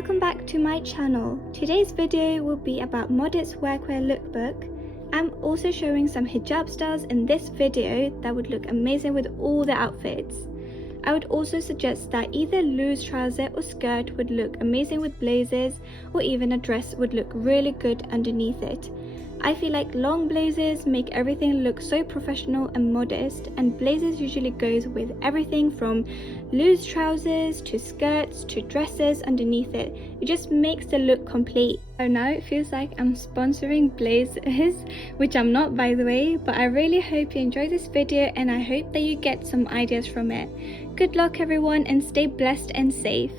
welcome back to my channel. Today's video will be about Modit's workwear lookbook. I'm also showing some hijab styles in this video that would look amazing with all the outfits. I would also suggest that either loose trouser or skirt would look amazing with blazers, or even a dress would look really good underneath it. I feel like long blazers make everything look so professional and modest, and blazers usually goes with everything from loose trousers to skirts to dresses underneath it. It just makes the look complete. So now it feels like I'm sponsoring blazers, which I'm not by the way, but I really hope you enjoy this video and I hope that you get some ideas from it. Good luck everyone and stay blessed and safe.